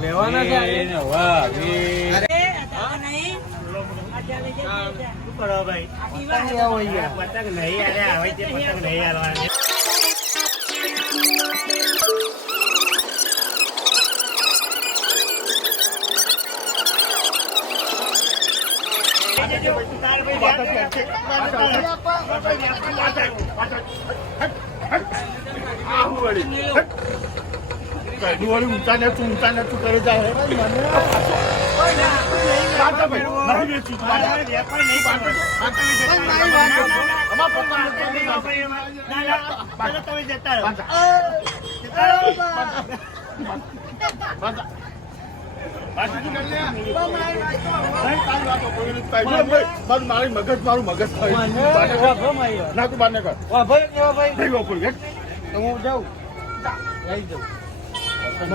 લેવાના છે એને વાહ વે અરે આ નહીં આ ચાલે છે શું કરો ભાઈ પતંગ લેવો યાર. પતંગ નહીં આલે આવે છે પતંગ નહીં આલવાની ઊંચા ને તું કરે જાય મારી મગજ મારું મગજ ના તું બાર ને કર વાહ ભાઈ કેવા ભાઈ નહીં વાપરું તો હું જાઉં જઈ જાઉં